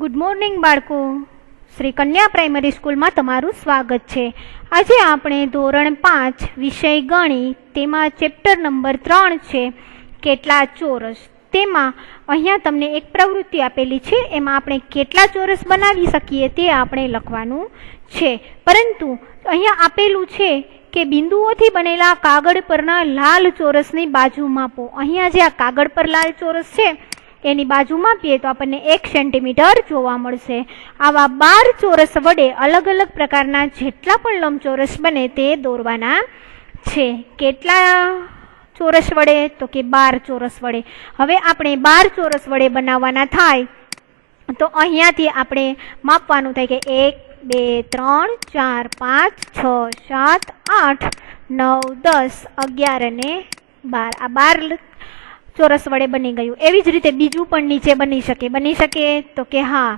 Good morning બાળકો, શ્રી કન્યા primary સ્કૂલમાં તમારું સ્વાગત છે। આજે આપણે ધોરણ 5 વિષય ગણિત તેમાં ચેપ્ટર નંબર 3 છે કેટલા ચોરસ। તેમાં અહીંયા તમને એક પ્રવૃત્તિ આપેલી છે, એમાં આપણે કેટલા ચોરસ બનાવી શકીએ તે આપણે લખવાનું છે। પરંતુ અહીંયા આપેલું છે કે બિંદુઓથી બનેલા કાગળ પરના લાલ ચોરસની બાજુ માપો। અહીંયા જે આ કાગળ પર લાલ ચોરસ છે એની બાજુ માપીએ તો આપણને 1 સેન્ટીમીટર જોવા મળશે। આવા 12 ચોરસ વડે અલગ અલગ પ્રકારના જેટલા પણ લંબચોરસ બને તે દોરવાના છે। કેટલા ચોરસ વડે? તો કે 12 ચોરસ વડે। હવે આપણે 12 ચોરસ વડે બનાવવાના થાય તો અહીંયાથી આપણે માપવાનું થાય કે 1 2 3 4 5 6 7 8 9 10 11 અને 12 આ 12 ચોરસ વડે બની ગયું। એવી જ રીતે બીજું પણ નીચે બની શકે તો કે હા।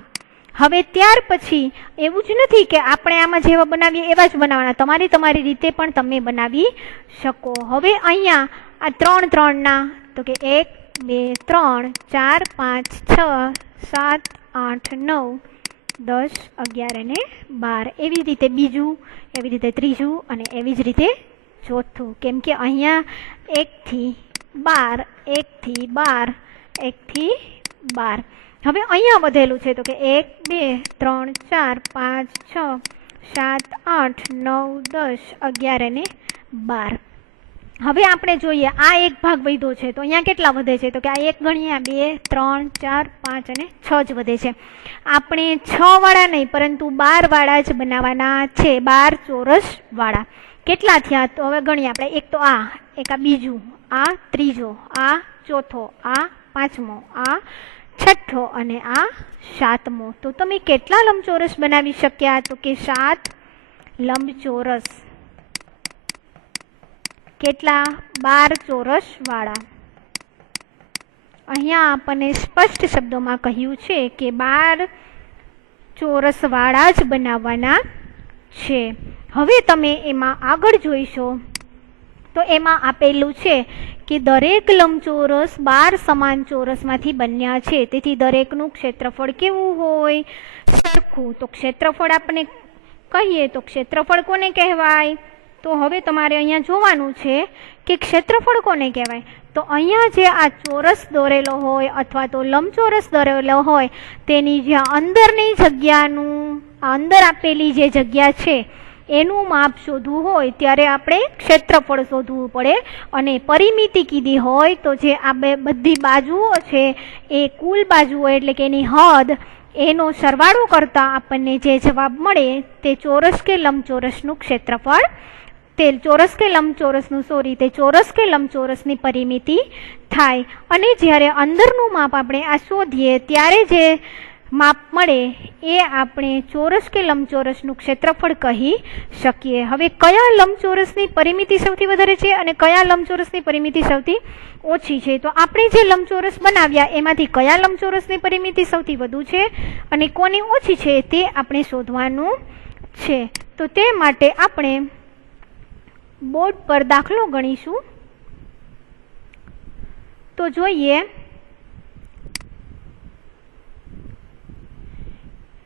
હવે ત્યાર પછી એવું જ નથી કે આપણે આમાં જેવા બનાવીએ એવા જ બનાવવાના, તમારી રીતે પણ તમે બનાવી શકો। હવે અહીંયા આ 3 3 ના તો કે 1 2 3 4 5 6 7 8 9 10 11 અને 12 એવી રીતે બીજું, એવી રીતે ત્રીજું અને એવી જ રીતે ચોથું। કેમ કે અહીંયા 1 થી 12 1 થી 12 1 થી 12। હવે અહીંયા વધેલું છે તો કે 1 2 3 4 5 6 7 8 9 10 11 અને 12। હવે આપણે જોઈએ આ એક ભાગ વધ્યો છે તો અહીંયા કેટલા વધે છે તો કે આ 1 ગણીએ, 2 3 4 5 અને 6 જ વધે છે। આપણે 6 વાળા નહીં પરંતુ 12 વાળા જ બનાવવાના છે, 12 ચોરસ વાળા। કેટલા થયા તો હવે ગણીએ આપણે। એક તો આ, એક આ બીજું, આ ત્રીજો, આ ચોથો, આ પાંચમો, આ છઠ્ઠો અને આ સાતમો। તો તમે કેટલા લંબચોરસ બનાવી શક્યા તો કે 7 લંબચોરસ। કેટલા? 12 ચોરસ વાળા। અહીંયા આપણને સ્પષ્ટ શબ્દોમાં કહ્યું છે કે 12 ચોરસ વાળા જ બનાવવાના છે। હવે તમે એમાં આગળ જોઈશો તો એમાં આપેલું છે કે દરેક લંબચોરસ 12 સમાન ચોરસમાંથી બન્યા છે, તેથી દરેકનું ક્ષેત્રફળ કેવું હોય? સરખું। તો ક્ષેત્રફળ આપણે કહીએ તો ક્ષેત્રફળ કોને કહેવાય? તો હવે તમારે અહીંયા જોવાનું છે કે ક્ષેત્રફળ કોને કહેવાય। તો અહીંયા જે આ ચોરસ દોરેલો હોય અથવા તો લંબચોરસ દોરેલો હોય તેની જ્યાં અંદરની જગ્યાનું, અંદર આપેલી જે જગ્યા છે એનું માપ શોધવું હોય ત્યારે આપણે ક્ષેત્રફળ શોધવું પડે। અને પરિમિતિ કીધી હોય તો જે આ બધી બાજુઓ છે એ કુલ બાજુઓ એટલે કે એની હદ, એનો સરવાળો કરતાં આપણને જે જવાબ મળે તે ચોરસ કે લંબચોરસનું ક્ષેત્રફળ, તે ચોરસ કે લંબચોરસની પરિમિતિ થાય। અને જ્યારે અંદરનું માપ આપણે આ શોધીએ ત્યારે જે માપ મળે એ આપણે ચોરસ કે લંબચોરસનું ક્ષેત્રફળ કહી શકીએ। હવે કયા લંબચોરસની પરિમિતિ સૌથી વધારે છે અને કયા લંબચોરસની પરિમિતિ સૌથી ઓછી છે? તો આપણે જે લંબચોરસ બનાવ્યા એમાંથી કયા લંબચોરસની પરિમિતિ સૌથી વધુ છે અને કોની ઓછી છે તે આપણે શોધવાનું છે। તો તે માટે આપણે બોર્ડ પર દાખલો ગણીશું। તો જોઈએ,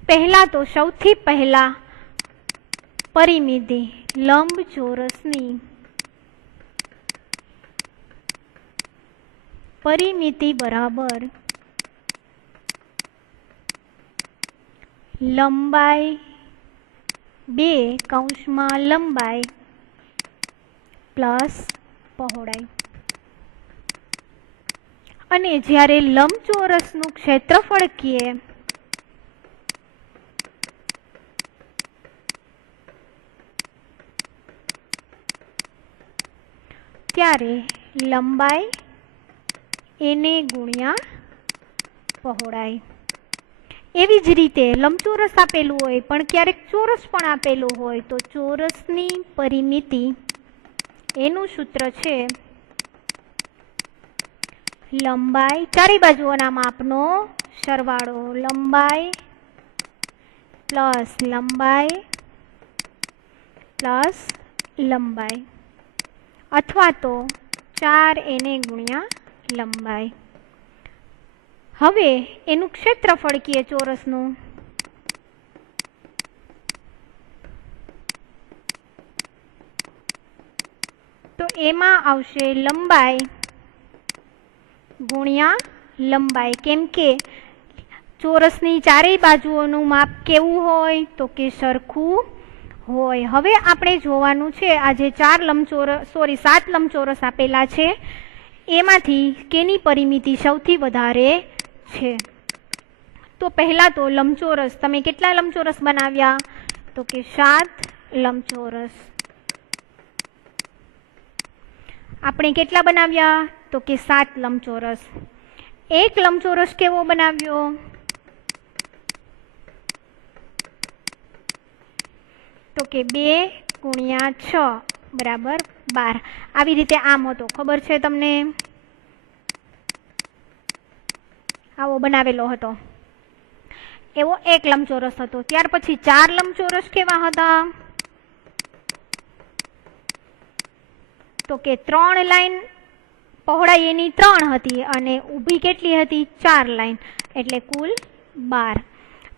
પહેલા તો સૌથી પહેલા પરિમિતિ લંબચોરસની પરિમિતિ બરાબર લંબાઈ 2 કૌંસમાં લંબાઈ પ્લસ પહોળાઈ। અને જ્યારે લંબચોરસનું ક્ષેત્રફળ કહીએ ત્યારે લંબાઈ એને ગુણ્યા પહોળાઈ। એવી જ રીતે લંબચોરસ આપેલું હોય પણ ક્યારેક ચોરસ પણ આપેલું હોય તો ચોરસની પરિમિતિ એનું સૂત્ર છે લંબાઈ ચારે બાજુઓના માપનો સરવાળો, લંબાઈ પ્લસ લંબાઈ પ્લસ લંબાઈ, અથવા તો 4 એને ગુણ્યા લંબાઈ। હવે એનું ક્ષેત્રફળ કીએ ચોરસનું, તો એમાં આવશે લંબાઈ ગુણ્યા લંબાઈ. કેમ કે ચોરસની ચારેય બાજુઓનું માપ કેવું હોય? તો કે સરખું હોય. હવે આપણે જોવાનું છે આ જે 7 લંબચોરસ આપેલા છે એમાંથી કેની પરિમિતિ સૌથી વધારે છે. તો પહેલા તો લંબચોરસ, તમે કેટલા લંબચોરસ બનાવ્યા? તો કે 7 લંબચોરસ. આપણે કેટલા બનાવ્યા? તો કે 7 લંબચોરસ. એક લંબચોરસ કેવો બનાવ્યો? તો કે 2 ગુણ્યા 6 બરાબર 12. આવી રીતે આમ હતો, ખબર છે તમને? આવો બનાવેલો હતો, એવો એક લંબચોરસ હતો. ત્યાર પછી 4 લંબચોરસ કેવા હતા? તો કે 3 લાઈન પહોળાઈ એની 3 હતી અને ઊભી કેટલી હતી? 4 લાઈન, એટલે કુલ 12.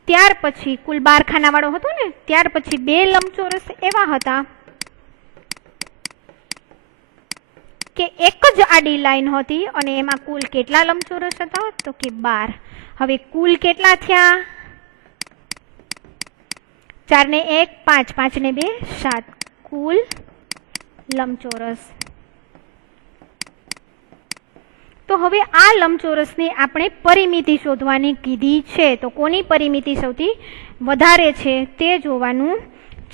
ત્યાર પછી કુલ 12 ખાનાવાળો હતો ને. ત્યાર પછી 2 લંબચોરસ એવા હતા કે એક જ આડી લાઈન હતી અને એમાં કુલ કેટલા લંબચોરસ હતા? તો કે 12. હવે કુલ કેટલા થયા? 4 ને 1 5, 5 ને 2 7, કુલ લંબચોરસ. તો હવે આ લંબચોરસની આપણે પરિમિતિ શોધવાની કીધી છે. તો કોની પરિમિતિ સૌથી વધારે છે તે જોવાનું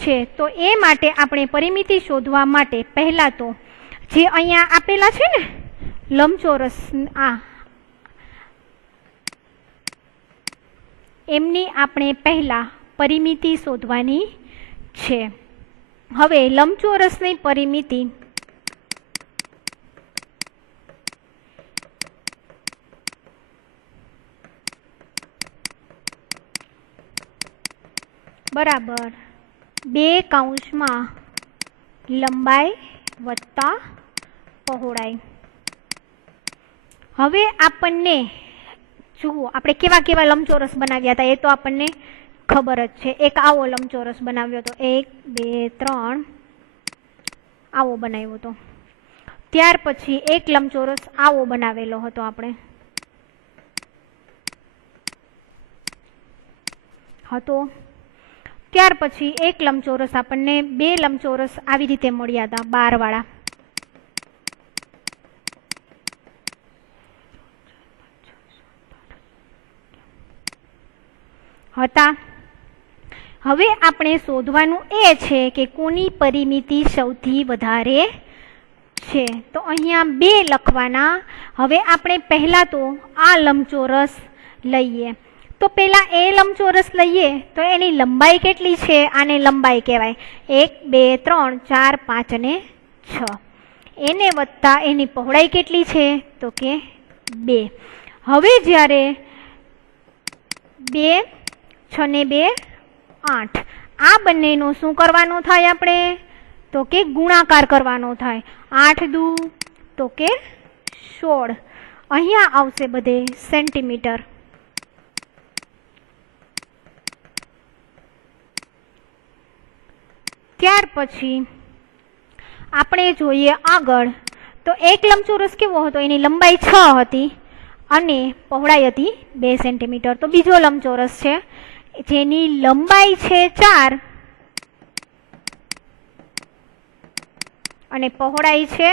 છે. તો એ માટે આપણે પરિમિતિ શોધવા માટે પહેલા તો જે અહીંયા આપેલા છે ને લંબચોરસ, એમની આપણે પહેલા પરિમિતિ શોધવાની છે. હવે લંબચોરસની પરિમિતિ બરાબર 2 કૌંસમાં લંબાઈ વત્તા પહોળાઈ. હવે આપણને જુઓ, આપણે કેવા કેવા લંબચોરસ બનાવ્યા હતા એ તો આપણને ખબર જ છે. એક આવો લંબચોરસ બનાવ્યો હતો, 1 2 3 આવો બનાવ્યો હતો. ત્યાર પછી એક લંબચોરસ આવો બનાવેલો હતો આપણે હતો. ત્યાર પછી એક લંબચોરસ આપણને 2 લંબચોરસ આવી રીતે મળ્યા હતા 12 વાળા. હતા. હવે આપણે શોધવાનું એ છે કે કોની પરિમિતિ સૌથી વધારે છે. તો અહીંયા 2 લખવાના. હવે આપણે પહેલા તો આ લંબચોરસ લઈએ. તો પહેલા એ લંબચોરસ લઈએ તો એની લંબાઈ કેટલી છે? આને લંબાઈ કહેવાય. 1 2 3 4 5 અને 6. એને વત્તા એની પહોળાઈ કેટલી છે? તો કે 2. હવે જ્યારે 2 6 ને 2 8, આ બંનેનો શું કરવાનો થાય આપણે? તો કે ગુણાકાર કરવાનો થાય. 8 દુ તો કે 16. અહીંયા આવશે બધે સેન્ટીમીટર. ત્યાર પછી આપણે જોઈએ આગળ. તો એક લંબચોરસ કેવો હતો? એની લંબાઈ 6 હતી અને પહોળાઈ હતી 2 સેન્ટીમીટર. તો બીજો લંબચોરસ છે જેની લંબાઈ છે 4 અને પહોળાઈ છે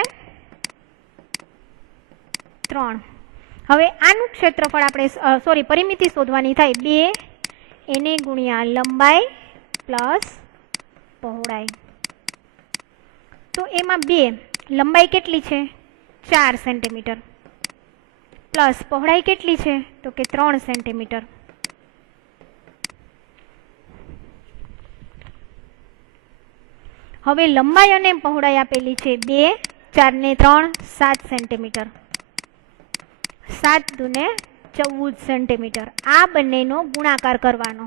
3. હવે આનું ક્ષેત્રફળ આપણે પરિમિતિ શોધવાની થાય. 2 એને ગુણ્યા લંબાઈ પ્લસ પહોળાઈ. તો એમાં 2 લંબાઈ કેટલી છે? 4 સેન્ટીમીટર પ્લસ પહોળાઈ કેટલી છે? તો કે 3 સેન્ટીમીટર. હવે લંબાઈ અને પહોળાઈ આપેલી છે 2 4 ને 3 7 સેન્ટીમીટર. 7 દુને 14 સેન્ટીમીટર. આ બંનેનો ગુણાકાર કરવાનો.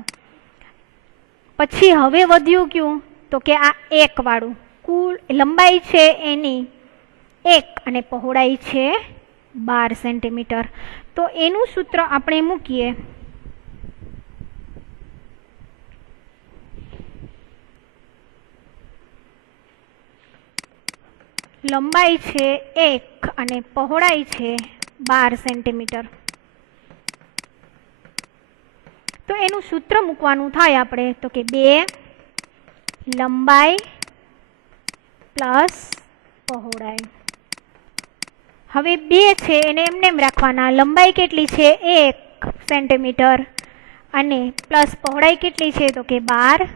પછી હવે વધ્યું ક્યું? તો કે આ 1 વાળું. કુલ લંબાઈ છે એની 1 અને પહોળાઈ છે 12 સેન્ટીમીટર. તો એનું સૂત્ર આપણે મૂકીએ. લંબાઈ છે 1 અને પહોળાઈ છે 12 સેન્ટીમીટર. તો એનું સૂત્ર મૂકવાનું થાય આપણે તો કે 2 લંબાઈ પ્લસ પહોળાઈ. હવે 2 છે એને એમને એમ રાખવાના. લંબાઈ કેટલી છે 1 સેન્ટીમીટર અને પ્લસ પહોળાઈ કેટલી છે તો કે 12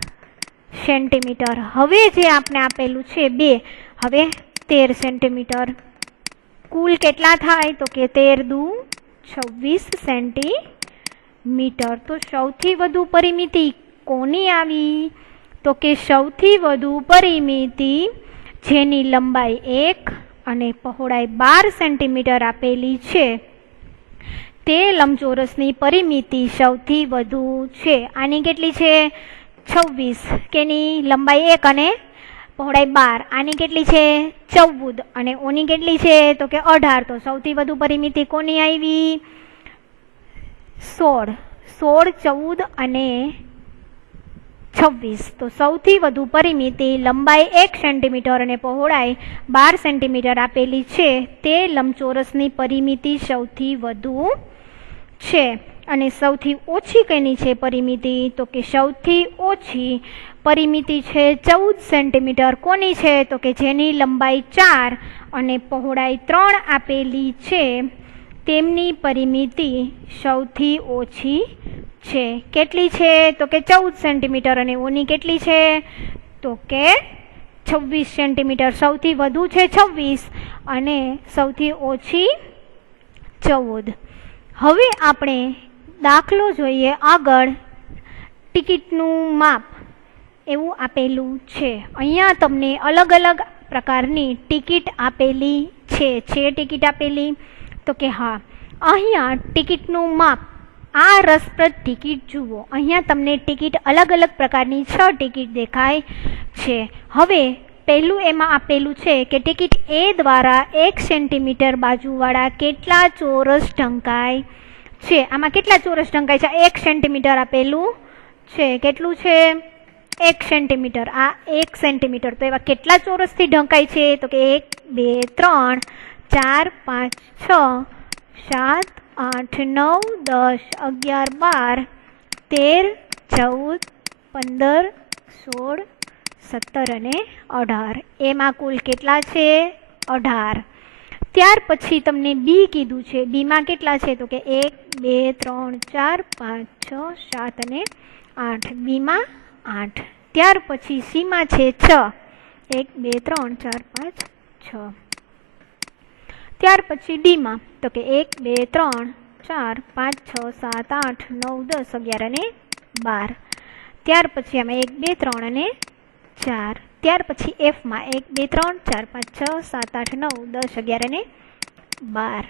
સેન્ટીમીટર. હવે જે આપણે આપેલું છે 2, હવે 13 સેન્ટીમીટર. કુલ કેટલા થાય તો કે 13 દુ 26 સેન્ટીમીટર. તો સૌથી વધુ પરિમિતિ કોની આવી તો કે સૌથી વધુ પરિમિતિ જેની લંબાઈ 1 અને પહોળાઈ 12 સેન્ટીમીટર આપેલી છે તે લંબચોરસની પરિમિતિ સૌથી વધુ છે. આની કેટલી છે 26, કેની લંબાઈ 1 અને પહોળાઈ 12. આની કેટલી છે 14 અને ઓની કેટલી છે તો કે 18. તો સૌથી વધુ પરિમિતિ કોની આવી 16, 14 અને 26. તો સૌથી વધુ પરિમિતિ લંબાઈ 1 સેન્ટીમીટર અને પહોળાઈ 12 સેન્ટીમીટર આપેલી છે તે લંબચોરસની પરિમિતિ સૌથી વધુ છે. અને સૌથી ઓછી કેની છે પરિમિતિ તો કે સૌથી ઓછી પરિમિતિ છે 14 સેન્ટીમીટર. કોની છે તો કે જેની લંબાઈ 4 અને પહોળાઈ 3 આપેલી છે તેમની પરિમિતિ સૌથી ઓછી છે. કેટલી છે તો કે 14 સેન્ટીમીટર અને ઓની કેટલી છે તો કે 26 સેન્ટીમીટર. સૌથી વધુ છે 26 અને સૌથી ઓછી 14. હવે આપણે દાખલો જોઈએ આગળ. ટિકિટનું માપ એવું આપેલું છે. અહીંયા તમને અલગ અલગ પ્રકારની ટિકિટ આપેલી છે. ટિકિટ આપેલી તો કે હા. અહીંયા ટિકિટનું માપ, આ રસપ્રદ ટિકિટ જુઓ. અહીંયા તમને ટિકિટ અલગ અલગ પ્રકારની 6 ટિકિટ દેખાય છે. હવે પહેલું એમાં આપેલું છે કે ટિકિટ એ દ્વારા 1 સેન્ટીમીટર બાજુવાળા કેટલા ચોરસ ઢંકાય છે. આમાં કેટલા ચોરસ ઢંકાય છે 1 સેન્ટીમીટર આપેલું છે. કેટલું છે 1 સેન્ટીમીટર. આ 1 સેન્ટીમીટર. તો એવા કેટલા ચોરસથી ઢંકાય છે તો કે 1 2 3 4 5 6 7 8 9 10 11 12 13 14 15 16 17 અને 18. એમાં કુલ કેટલા છે 18. ત્યાર પછી તમને બી કીધું છે. બીમાં કેટલા છે તો કે 1 2 3 4 5 6 7 અને 8. બીમાં 8. ત્યાર પછી સીમાં છે 6. 1 2 3 4 5 6. ત્યાર પછી ડીમાં તો કે 1 2 3 4 5 6 7 8 9 10 11 અને 12. ત્યાર પછી આમાં 1 2 3 અને 4. ત્યાર પછી એફમાં 1 2 3 4 5 6 7 8 9 10 11 અને 12.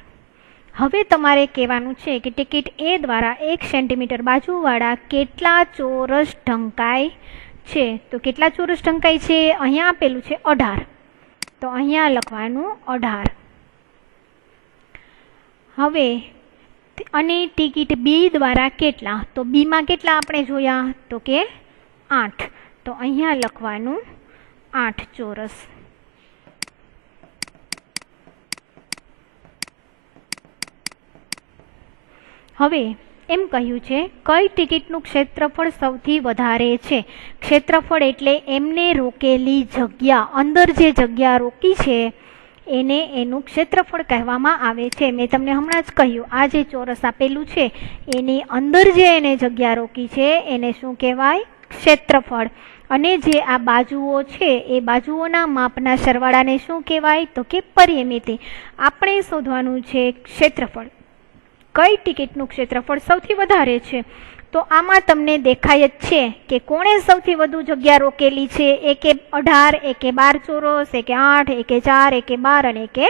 હવે તમારે કહેવાનું છે કે ટિકિટ એ દ્વારા 1 સેન્ટીમીટર બાજુવાળા કેટલા ચોરસ ઢંકાય છે. તો કેટલા ચોરસ ઢંકાય છે અહીંયા આપેલું છે 18. તો અહીંયા લખવાનું 18. હવે અને ટિકિટ બી દ્વારા કેટલા, તો બીમાં કેટલા આપણે જોયા તો કે 8. તો અહીંયા લખવાનું 8 ચોરસ. હવે એમ કહ્યું છે કઈ ટિકિટનું ક્ષેત્રફળ સૌથી વધારે છે. ક્ષેત્રફળ એટલે એમને રોકેલી જગ્યા, અંદર જે જગ્યા રોકી છે એને એનું ક્ષેત્રફળ કહેવામાં આવે છે. મેં તમને હમણાં જ કહ્યું આ જે ચોરસ આપેલું છે એની અંદર જે એને જગ્યા રોકી છે એને શું કહેવાય ક્ષેત્રફળ. અને જે આ બાજુઓ છે એ બાજુઓના માપના સરવાળાને શું કહેવાય તો કે પરિમિતિ. આપણે શોધવાનું છે ક્ષેત્રફળ. કઈ ટિકિટનું ક્ષેત્રફળ સૌથી વધારે છે. તો આમાં તમને દેખાય જ છે કે કોણે સૌથી વધુ જગ્યા રોકેલી છે. એકે 18, એકે 12 ચોરસ, એકે 8, એકે 4, એકે 12 અને એકે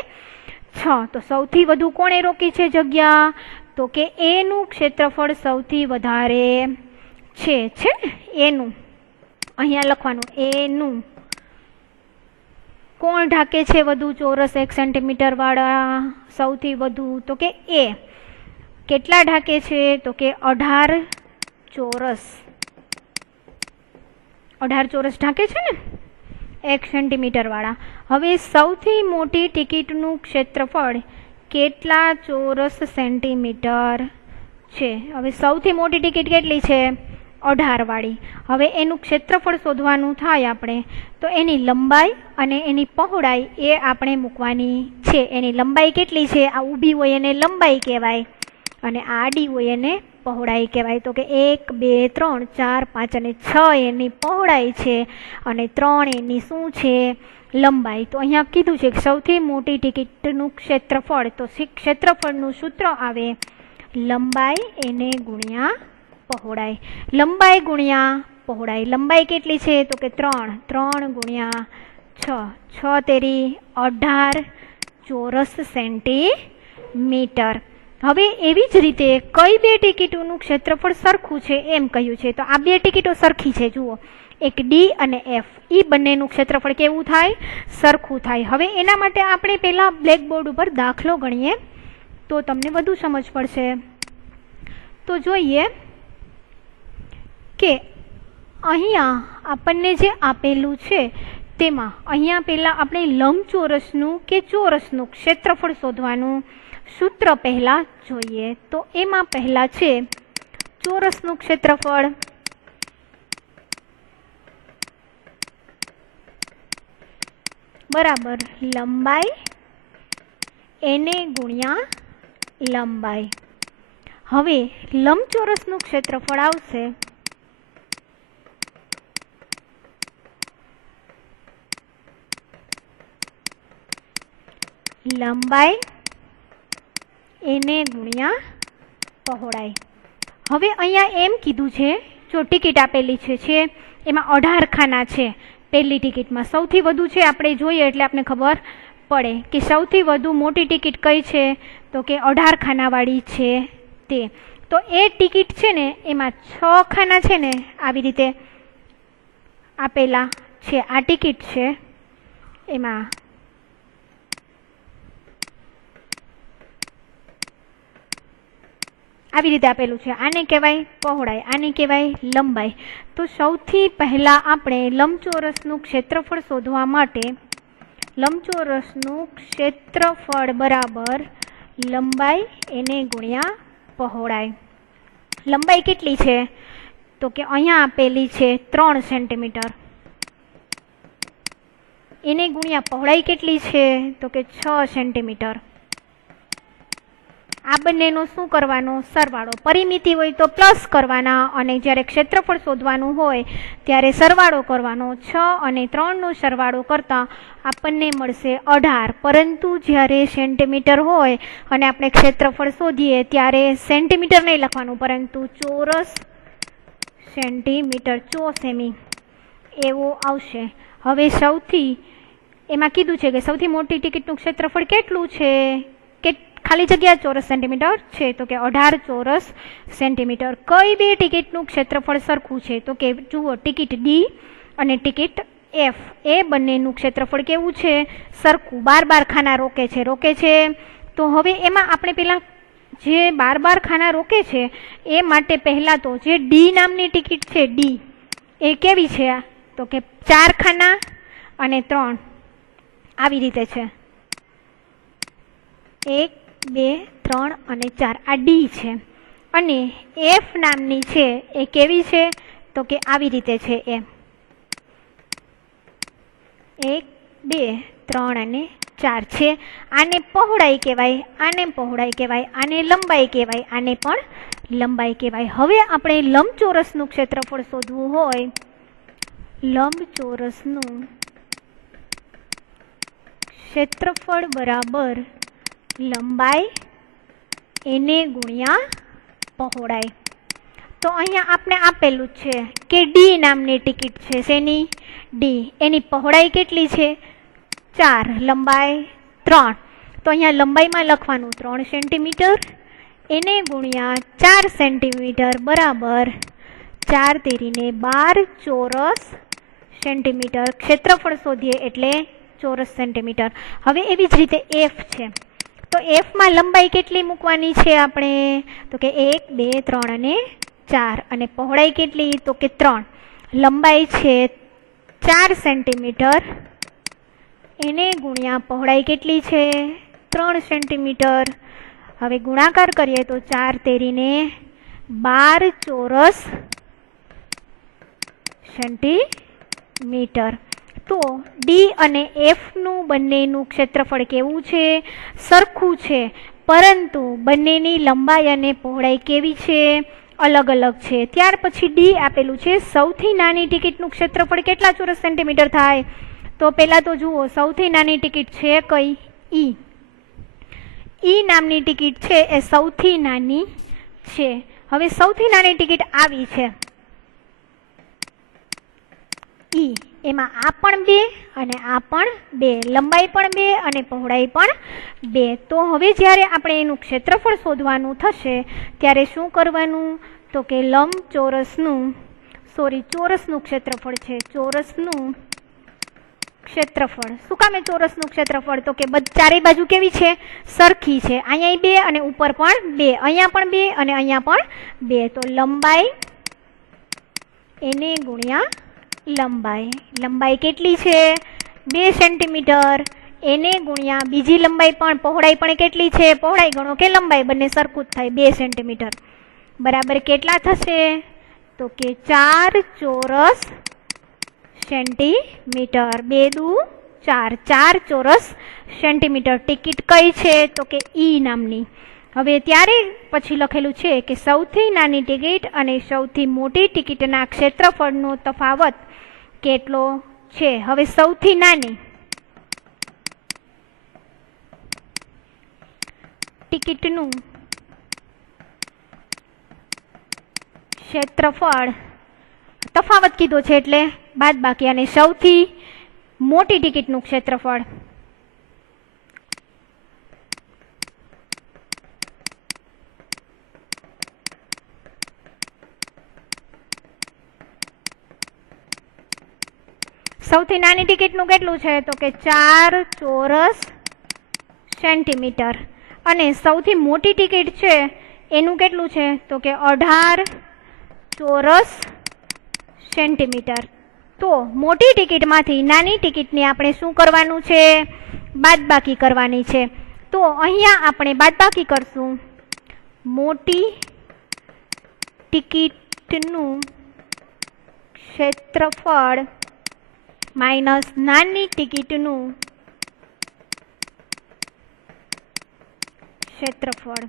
6. તો સૌથી વધુ કોણે રોકી છે જગ્યા તો કે એનું ક્ષેત્રફળ સૌથી વધારે છે. એનું અહીંયા લખવાનું એનું. કોણ ઢાકે છે વધુ ચોરસ 1 સેન્ટીમીટર વાળા સૌથી વધુ તો કે એ. કેટલા ઢાકે છે? તો કે 18 ચોરસ. 18 ચોરસ ઢાકે છે ને 1 સેન્ટીમીટર વાળા. હવે સૌથી મોટી ટિકિટનું ક્ષેત્રફળ કેટલા ચોરસ સેન્ટીમીટર છે? હવે સૌથી મોટી ટિકિટ કેટલી છે? 18 વાળી. હવે એનું ક્ષેત્રફળ શોધવાનું થાય આપણે તો એની લંબાઈ અને એની પહોળાઈ એ આપણે મૂકવાની છે. એની લંબાઈ કેટલી છે? આ ઊભી હોય એને લંબાઈ કહેવાય અને આડી હોય એને પહોળાઈ કહેવાય. તો કે 1 2 3 4 5 અને 6 એની પહોળાઈ છે અને 3 એની શું છે? લંબાઈ. તો અહીંયા કીધું છે કે સૌથી મોટી ટિકિટનું ક્ષેત્રફળ, તો ક્ષેત્રફળનું સૂત્ર આવે લંબાઈ એને ગુણ્યા પહોળાઈ. લંબાઈ ગુણ્યા પહોળાઈ. લંબાઈ કેટલી છે? તો કે 3. 3 ગુણ્યા 6. 6 તેરી 18 ચોરસ સેન્ટીમીટર. હવે એવી જ રીતે કઈ બે ટિકિટોનું ક્ષેત્રફળ સરખું છે એમ કહ્યું છે. તો આ બે ટિકિટો સરખી છે. જુઓ, એક ડી અને એફ, એ બંનેનું ક્ષેત્રફળ કેવું થાય? સરખું થાય. હવે એના માટે આપણે પહેલા બ્લેકબોર્ડ ઉપર દાખલો ગણીએ તો તમને વધુ સમજ પડશે. તો જોઈએ કે અહીંયા આપણને જે આપેલું છે તેમાં અહીંયા પહેલાં આપણે લંબચોરસનું કે ચોરસનું ક્ષેત્રફળ શોધવાનું સૂત્ર પહેલાં જોઈએ. તો એમાં પહેલાં છે ચોરસનું ક્ષેત્રફળ બરાબર લંબાઈ એને ગુણ્યા લંબાઈ. હવે લંબચોરસનું ક્ષેત્રફળ આવશે લંબાઈ એને ગુણ્યા પહોળાઈ. હવે અહીંયા એમ કીધું છે, જો ટિકિટ આપેલી છે એમાં 18 ખાના છે. પહેલી ટિકિટમાં સૌથી વધુ છે, આપણે જોઈએ એટલે આપણે ખબર પડે કે સૌથી વધુ મોટી ટિકિટ કઈ છે? તો કે 18 ખાનાવાળી છે તે. તો એ ટિકિટ છે ને એમાં 6 ખાના છે ને આવી રીતે આપેલા છે. આ ટિકિટ છે એમાં આવી રીતે આપેલું છે. આને કહેવાય પહોળાઈ, આને કહેવાય લંબાઈ. તો સૌથી પહેલાં આપણે લંબચોરસનું ક્ષેત્રફળ શોધવા માટે લંબચોરસનું ક્ષેત્રફળ બરાબર લંબાઈ એને ગુણ્યા પહોળાઈ. લંબાઈ કેટલી છે? તો કે અહીંયા આપેલી છે 3 સેન્ટીમીટર. એને ગુણ્યા પહોળાઈ કેટલી છે? તો કે 6 સેન્ટીમીટર. આ બંનેનો શું કરવાનો? સરવાળો. પરિમિતિ હોય તો પ્લસ કરવાના અને જ્યારે ક્ષેત્રફળ શોધવાનું હોય ત્યારે સરવાળો કરવાનો. 6 અને 3નો સરવાળો કરતાં આપણને મળશે 18. પરંતુ જ્યારે સેન્ટીમીટર હોય અને આપણે ક્ષેત્રફળ શોધીએ ત્યારે સેન્ટીમીટર નહીં લખવાનું પરંતુ ચોરસ સેન્ટીમીટર, ચોસેમી એવો આવશે. હવે એમાં કીધું છે કે સૌથી મોટી ટિકિટનું ક્ષેત્રફળ કેટલું છે? કે ખાલી જગ્યા ચોરસ સેન્ટીમીટર છે. તો કે 18 ચોરસ સેન્ટીમીટર. કઈ બે ટિકિટનું ક્ષેત્રફળ સરખું છે? તો કે જુઓ, ટિકિટ ડી અને ટિકિટ એફ એ બંનેનું ક્ષેત્રફળ કેવું છે? સરખું. 12 ખાના રોકે છે. તો હવે એમાં આપણે પેલા જે 12 ખાના રોકે છે એ માટે પહેલાં તો જે ડી નામની ટિકિટ છે ડી એ કેવી છે? તો કે 4 ખાના અને 3 આવી રીતે છે. 1 2 3 અને 4 આ ડી છે. અને એફ નામની છે એ કેવી છે? તો કે આવી રીતે છે. એ 1 2 3 અને 4 છે. આને પહોળાઈ કહેવાય, આને પહોળાઈ કહેવાય, આને લંબાઈ કહેવાય, આને પણ લંબાઈ કહેવાય. હવે આપણે લંબચોરસનું ક્ષેત્રફળ શોધવું હોય, લંબચોરસનું ક્ષેત્રફળ બરાબર લંબાઈ એને ગુણ્યા પહોળાઈ. તો અહીંયા આપણે આપેલું છે કે ડી નામની ટિકિટ છે. શેની? ડી. એની પહોળાઈ કેટલી છે? 4, લંબાઈ 3. તો અહીંયા લંબાઈમાં લખવાનું 3 સેન્ટીમીટર એને ગુણ્યા 4 સેન્ટીમીટર બરાબર 4 તેરીને 12 ચોરસ સેન્ટીમીટર. ક્ષેત્રફળ શોધીએ એટલે ચોરસ સેન્ટીમીટર. હવે એવી જ રીતે એફ છે. તો એફમાં લંબાઈ કેટલી મૂકવાની છે આપણે? તો કે 1, 2, 3 અને 4. અને પહોળાઈ કેટલી? તો કે 3. લંબાઈ છે 4 સેન્ટીમીટર, એને ગુણ્યા પહોળાઈ કેટલી છે? 3 સેન્ટીમીટર. હવે ગુણાકાર કરીએ તો 4 તેરીને 12 ચોરસ સેન્ટીમીટર. તો ડી અને એફનું બંનેનું ક્ષેત્રફળ કેવું છે? સરખું છે, પરંતુ બંનેની લંબાઈ અને પહોળાઈ કેવી છે? અલગ અલગ છે. ત્યાર પછી ડી આપેલું છે. સૌથી નાની ટિકિટનું ક્ષેત્રફળ કેટલા ચોરસ સેન્ટીમીટર થાય? તો પહેલાં તો જુઓ, સૌથી નાની ટિકિટ છે કઈ? ઈ. ઈ નામની ટિકિટ છે એ સૌથી નાની છે. હવે સૌથી નાની ટિકિટ આવી છે ઈ, એમાં આ પણ 2 અને આ પણ 2, લંબાઈ પણ 2 અને પહોળાઈ પણ 2. તો હવે જ્યારે આપણે એનું ક્ષેત્રફળ શોધવાનું થશે ત્યારે શું કરવાનું? તો કે ચોરસનું ક્ષેત્રફળ છે. ચોરસનું ક્ષેત્રફળ. શું કામે ચોરસનું ક્ષેત્રફળ? તો કે ચારે બાજુ કેવી છે? સરખી છે. અહીંયા 2 અને ઉપર પણ 2, અહીંયા પણ 2 અને અહીંયા પણ 2. તો લંબાઈ એને ગુણ્યા લંબાઈ. લંબાઈ કેટલી છે? 2 સેન્ટીમીટર. એને ગુણ્યા બીજી લંબાઈ પણ, પહોળાઈ પણ કેટલી છે? પહોળાઈ ગણો કે લંબાઈ, બંને સરખું જ થાય, 2 સેન્ટીમીટર. બરાબર કેટલા થશે? તો કે 4 ચોરસ સેન્ટીમીટર. 2 દુ 4, 4 ચોરસ સેન્ટીમીટર. ટિકિટ કઈ છે? તો કે ઈ નામની. હવે ત્યારે પછી લખેલું છે કે સૌથી નાની ટિકિટ અને સૌથી મોટી ટિકિટના ક્ષેત્રફળનો તફાવત કેટલો છે? હવે સૌથી નાની ટિકિટનું ક્ષેત્રફળ, તફાવત કીધો છે એટલે બાદબાકી, અને સૌથી મોટી ટિકિટનું ક્ષેત્રફળ સૌથી નાની ટિકિટનું કેટલું છે? તો કે 4 ચોરસ સેન્ટીમીટર. અને સૌથી મોટી ટિકિટ છે એનું કેટલું છે? તો કે 18 ચોરસ સેન્ટીમીટર. તો મોટી ટિકિટમાંથી નાની ટિકિટને આપણે શું કરવાનું છે? બાદબાકી કરવાની છે. તો અહીંયા આપણે બાદબાકી કરશું. મોટી ટિકિટનું ક્ષેત્રફળ માઇનસ નાની ટિકિટનું ક્ષેત્રફળ.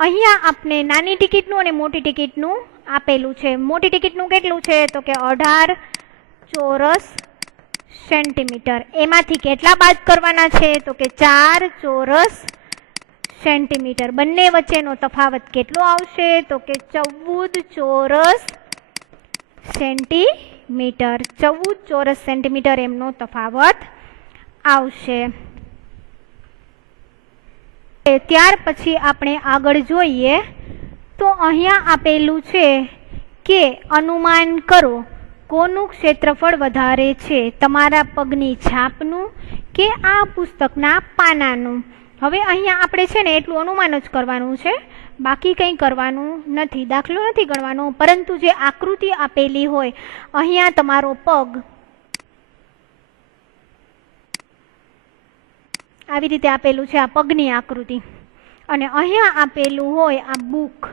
અહીંયા આપણે નાની ટિકિટનું અને મોટી ટિકિટનું આપેલું છે. મોટી ટિકિટનું કેટલું છે? તો કે 18 ચોરસ સેન્ટીમીટર. એમાંથી કેટલા બાદ કરવાના છે? તો કે 4 ચોરસ સેન્ટીમીટર. બંને વચ્ચેનો તફાવત કેટલો આવશે? તો કે 14 ચોરસ સેન્ટીમીટર. 14 ચોરસ સેન્ટીમીટર એમનો તફાવત આવશે. ત્યાર પછી આપણે આગળ જોઈએ તો અહીંયા આપેલું છે કે અનુમાન કરો કોનું ક્ષેત્રફળ વધારે છે, તમારા પગની છાપનું કે આ પુસ્તકના પાનાનું. હવે અહીંયા આપણે છે ને એટલું અનુમાન જ કરવાનું છે, બાકી કંઈ કરવાનું નથી, દાખલો નથી ગણવાનો. પરંતુ જે આકૃતિ આપેલી હોય, અહીંયા તમારો પગ આવી રીતે આપેલું છે, આ પગની આકૃતિ, અને અહીંયા આપેલું હોય આ બુક,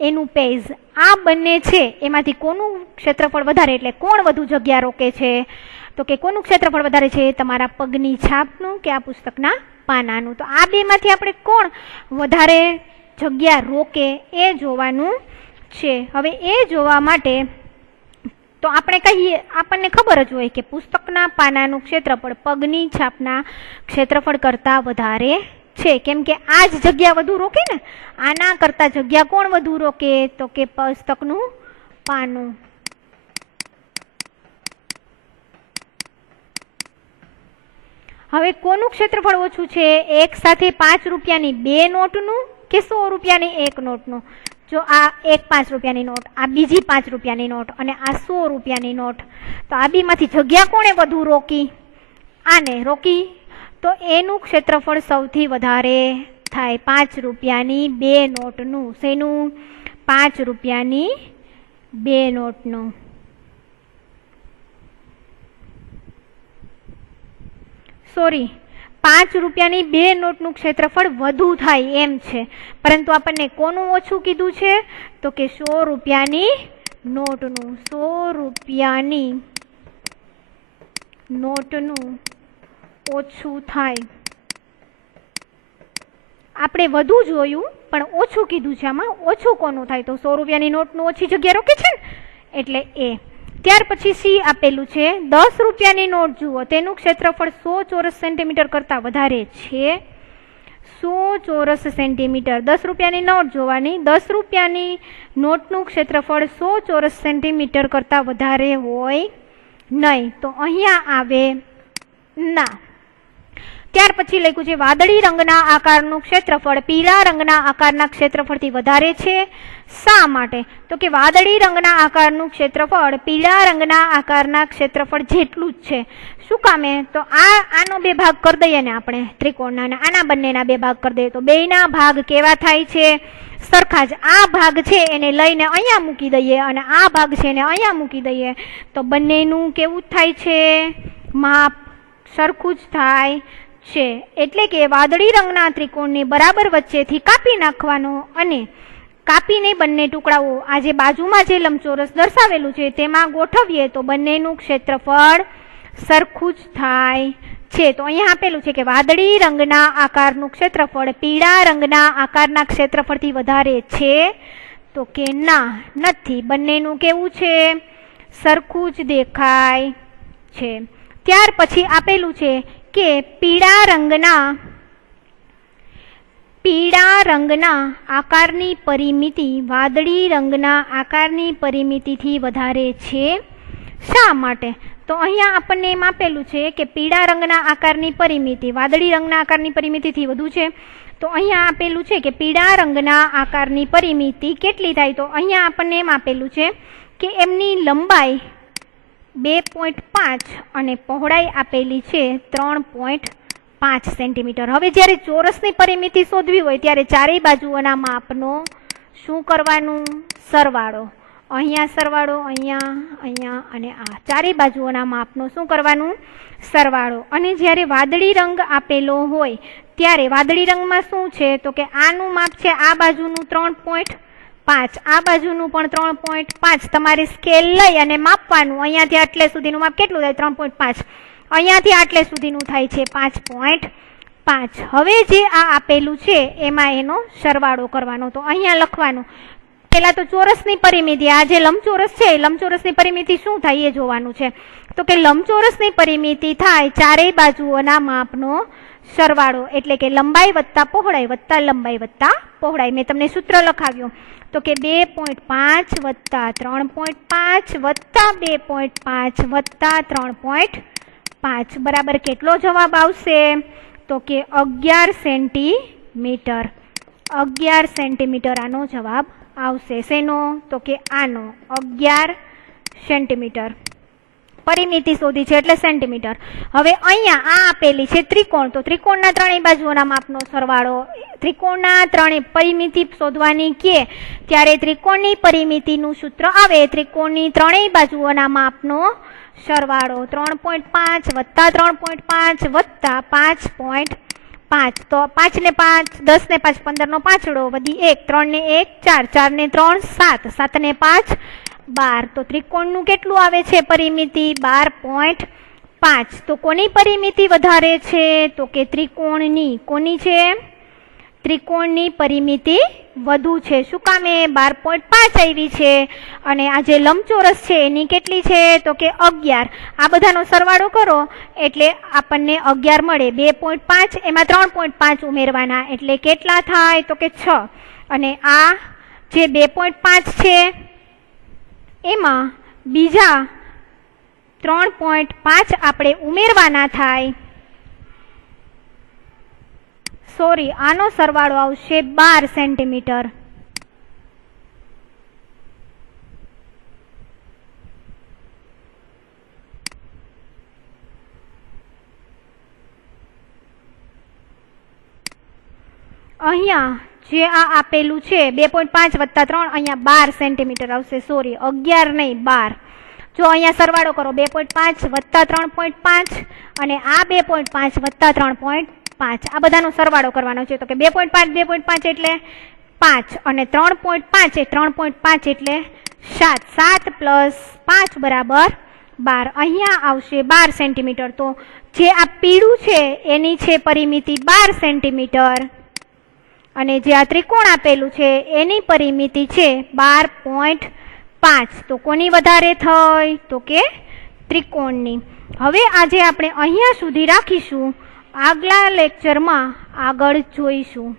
એનું પેજ. આ બંને છે એમાંથી કોનું ક્ષેત્રફળ વધારે, એટલે કોણ વધુ જગ્યા રોકે છે? તો કે કોનું ક્ષેત્રફળ વધારે છે? તમારા પગની છાપનું કે આ પુસ્તકના પાનાનું. તો આ બેમાંથી આપણે કોણ વધારે જગ્યા રોકે એ જોવાનું છે. હવે એ જોવા માટે તો આપણે કહીએ, આપણને ખબર જ હોય કે પુસ્તકના પાનાનું ક્ષેત્રફળ પગની છાપના ક્ષેત્રફળ કરતાં વધારે છે, કેમ કે આ જ જગ્યા વધુ રોકે ને. આના કરતાં જગ્યા કોણ વધુ રોકે? તો કે પુસ્તકનું પાનું. હવે કોનું ક્ષેત્રફળ ઓછું છે? એક સાથે 5 રૂપિયાની 2 નોટનું કે 100 રૂપિયાની 1 નોટનું? જો આ એક 5 રૂપિયાની નોટ, આ બીજી 5 રૂપિયાની નોટ અને આ 100 રૂપિયાની નોટ, તો આ બેમાંથી જગ્યા કોણે વધુ રોકી? આને રોકી. તો એનું ક્ષેત્રફળ સૌથી વધારે થાય 5 રૂપિયાની 2 નોટનું. શેનું? 5 રૂપિયાની 2 નોટનું. સોરી, 5 રૂપિયાની 2 નોટનું ક્ષેત્રફળ વધુ થાય એમ છે, પરંતુ આપણને કોનું ઓછું કીધું છે? તો કે 100 રૂપિયાની નોટનું. 100 રૂપિયાની નોટનું ઓછું થાય. આપણે વધુ જોયું પણ ઓછું કીધું છે. આમાં ઓછું કોનું થાય? તો 100 રૂપિયાની નોટનું ઓછી જગ્યા રોકે છે ને, એટલે એ. ત્યાર પછી સી આપેલું છે 10 રૂપિયાની નોટ જુઓ, તેનું ક્ષેત્રફળ 100 ચોરસ સેન્ટીમીટર કરતાં વધારે છે. 100 ચોરસ સેન્ટીમીટર. 10 રૂપિયાની નોટ જોવાની. 10 રૂપિયાની નોટનું ક્ષેત્રફળ 100 ચોરસ સેન્ટીમીટર કરતાં વધારે હોય નહીં, તો અહીંયા આવે ના. ત્યાર પછી લખ્યું છે વાદળી રંગના આકારનું ક્ષેત્રફળ પીળા રંગના આકારના ક્ષેત્રફળથી વધારે છે. શા માટે? તો કે વાદળી રંગના આકારનું ક્ષેત્રફળ પીળા રંગના આકારના ક્ષેત્રફળ જેટલું જ છે. શું કામે? તો આનો 2 ભાગ કરી દઈએ ને આપણે ત્રિકોણના, અને આના બંનેના 2 ભાગ કરી દઈએ તો બેયના ભાગ કેવા થાય છે? સરખા જ. આ ભાગ છે એને લઈને અહીંયા મૂકી દઈએ અને આ ભાગ છે એને અહીંયા મૂકી દઈએ તો બંનેનું કેવું થાય છે? માપ સરખું જ થાય છે. એટલે કે વાદળી રંગના ત્રિકોણને બરાબર વચ્ચેથી કાપી નાખવાનો અને કાપીને બંને ટુકડાઓ આ જે બાજુમાં જે લંબચોરસ દર્શાવેલું છે તેમાં ગોઠવીએ તો બંનેનું ક્ષેત્રફળ સરખું જ થાય છે. તો અહીંયા આપેલું છે કે વાદળી રંગના આકારનું ક્ષેત્રફળ પીળા રંગના આકારના ક્ષેત્રફળથી વધારે છે, તો કે ના, નથી. બંનેનું કેવું છે? સરખું જ દેખાય છે. ત્યાર પછી આપેલું છે કે પીળા રંગના આકારની પરિમિતિ વાદળી રંગના આકારની પરિમિતિથી વધારે છે. શા માટે? તો અહીંયા આપણને એમ આપેલું છે કે પીળા રંગના આકારની પરિમિતિ વાદળી રંગના આકારની પરિમિતિથી વધુ છે. તો અહીંયા આપેલું છે કે પીળા રંગના આકારની પરિમિતિ કેટલી થાય? તો અહીંયા આપણને એમ આપેલું છે કે એમની લંબાઈ 2.5 અને પહોળાઈ આપેલી છે 3.5 સેન્ટીમીટર. હવે જ્યારે ચોરસની પરિમિતિ શોધવી હોય ત્યારે ચારેય બાજુઓના માપનો શું કરવાનું? સરવાળો. અહીંયા સરવાળો, અહીંયા અને આ ચારેય બાજુઓના માપનો શું કરવાનું? સરવાળો. અને જ્યારે વાદળી રંગ આપેલો હોય ત્યારે વાદળી રંગમાં શું છે? તો કે આનું માપ છે આ બાજુનું 3.5, આ બાજુનું પણ 3.5. તમારે સ્કેલ લઈ અને માપવાનું. અહીંયાથી આટલે સુધીનું માપ કેટલું થાય? 3.5. અહીંયાથી આટલે સુધીનું થાય છે 5.5. હવે જે આ આપેલું છે એમાં એનો સરવાળો કરવાનો. તો અહીંયા લખવાનું પહેલા તો ચોરસની પરિમિતિ, આ જે લંબચોરસ છે લંબચોરસની પરિમિતિ શું થાય એ જોવાનું છે. તો કે લંબચોરસની પરિમિતિ થાય ચારેય બાજુઓના માપનો સરવાળો, એટલે કે લંબાઈ વત્તા પહોળાઈ વત્તા લંબાઈ વત્તા પહોળાઈ. મેં તમને સૂત્ર લખાવ્યું. તો કે 2.5 વત્તા 3.5 વત્તા 2.5 વત્તા 3.5 બરાબર કેટલો જવાબ આવશે? તો કે 11 સેન્ટીમીટર. 11 સેન્ટીમીટર આનો જવાબ આવશે. શેનો? તો કે આનો 11 સેન્ટીમીટર. પરિમિતિ શોધી છે એટલે સેન્ટીમીટર. હવે અહીંયા આ આપેલી છે ત્રિકોણ, તો ત્રિકોણના ત્રણેય બાજુઓના માપનો સરવાળો. ત્રિકોણના ત્રણેય પરિમિતિ શોધવાની કે ત્યારે ત્રિકોણની પરિમિતિનું સૂત્ર આવે ત્રિકોણની ત્રણેય બાજુઓના માપનો સરવાળો. 3.5 વત્તા 3.5 વત્તા 5.5. તો 5 ને 5 10 ને 5 15 નો પાંચડો વધી 1, 3 ને 1 4, 4 ને 3 7, 7 ને 5 12. તો ત્રિકોણનું કેટલું આવે છે પરિમિતિ? 12.5. તો કોની પરિમિતિ વધારે છે? તો કે ત્રિકોણની. કોની છે? ત્રિકોણની પરિમિતિ વધુ છે. શું કામે? 12.5 આવી છે. અને આ જે લંબચોરસ છે એની કેટલી છે? તો કે 11. આ બધાનો સરવાળો કરો એટલે આપણને 11 મળે. 2.5 એમાં 3.5 ઉમેરવાના એટલે કેટલા થાય? તો કે 6. અને આ જે 2.5 છે એમાં બીજા 3.5 આપણે ઉમેરવાના થાય. સોરી, આનો સરવાળો આવશે 12 સેન્ટીમીટર. અહીંયા જે આ આપેલું છે 2.5 વત્તા 3 અહીંયા 12 સેન્ટીમીટર આવશે, સોરી 11 નહીં 12. જો અહીંયા સરવાળો કરો 2.5 વત્તા 3.5 અને આ 2.5 વત્તા 3.5 આ બધાનો સરવાળો કરવાનો છે. તો કે 2.5 એટલે 5 અને 3.5 એ 3.5 એટલે 7. 7 પ્લસ 5 બરાબર 12. અહીંયા આવશે 12 સેન્ટીમીટર. તો જે આ પીળું છે એની છે પરિમિતિ 12 સેન્ટીમીટર અને જે આ ત્રિકોણ આપેલું છે એની પરિમિતિ છે 12.5. તો કોની વધારે થઈ? તો કે ત્રિકોણની. હવે આજે આપણે અહીંયા સુધી રાખીશું. આગલા લેક્ચરમાં આગળ જોઈશું.